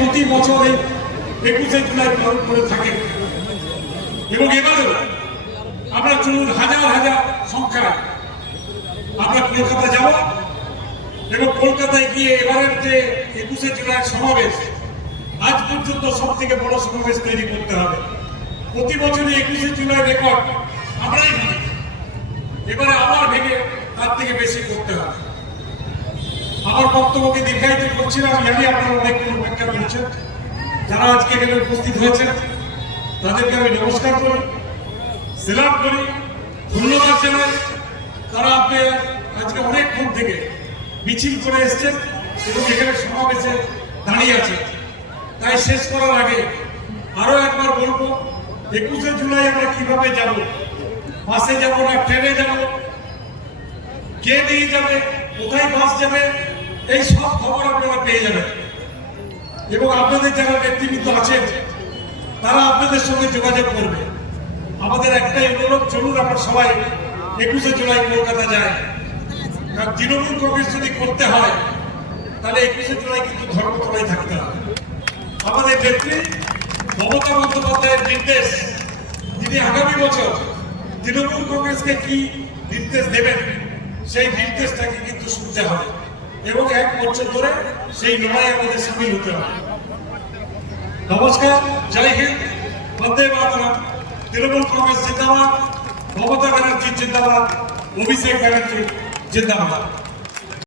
প্রতি বছর এই 21শে জুলাই পালন করে থাকে এবং এবারেও আমরা চলুন হাজার হাজার সংখ্যায় আমরা কলকাতা যাব এবং কলকাতায় গিয়ে এবারের যে 21শে জুলাই সমাবেশ আজ পর্যন্ত সব থেকে বড় সমাবেশ তৈরি করতে হবে। প্রতি বছরই 21শে জুলাই রেকর্ড আমরাই ভাঙি, এবারে আবার ভেঙে তার থেকে বেশি করতে হবে। আমার বক্তব্যকে দীর্ঘায়িত করছিলাম, জানি আপনারা অনেকক্ষণ অপেক্ষা করছেন। যারা আজকে এখানে উপস্থিত হয়েছেন তাদেরকে আমি নমস্কার করি, সেলাম করি, ধন্যবাদ জানাই। তারা আপনি আজকে অনেকক্ষণ থেকে মিছিল করে এসছেন এবং এখানে সমাবেশে দাঁড়িয়ে আছেন। তাই শেষ করার আগে আরো একবার বলবো, 21শে জুলাই আমরা কিভাবে যাব, বাসে যাব না ট্রেনে যাব, কে নিয়ে যাবে, কোথায় বাস যাবে, এই সব খবর আপনারা পেয়ে যাবেন এবং আপনাদের যারা নেতৃবৃন্দ আছেন তারা আপনাদের সঙ্গে যোগাযোগ করবে। আমাদের একটাই অনুরোধ, চলুন আমরা সবাই 21শে জুলাই কলকাতা যাই। কারণ তৃণমূল কংগ্রেস যদি করতে হয় তাহলে 21শে জুলাই কিন্তু ধর্মতলায় থাকতে হবে। আমাদের নেত্রী মমতা বন্দ্যোপাধ্যায়ের নির্দেশ, তিনি আগামী বছর তৃণমূল কংগ্রেসকে কি নির্দেশ দেবেন সেই নির্দেশটাকে কিন্তু শুনতে হবে এবং 1 বছর ধরে সেই লড়াই আমাদের সামিল হতে হবে। নমস্কার, জয় হিন্দ, বন্দে মাতরম। তৃণমূল কংগ্রেস জিন্দাবাদ, মমতা ব্যানার্জি জিন্দাবাদ, অভিষেক ব্যানার্জি জিন্দাবাদ।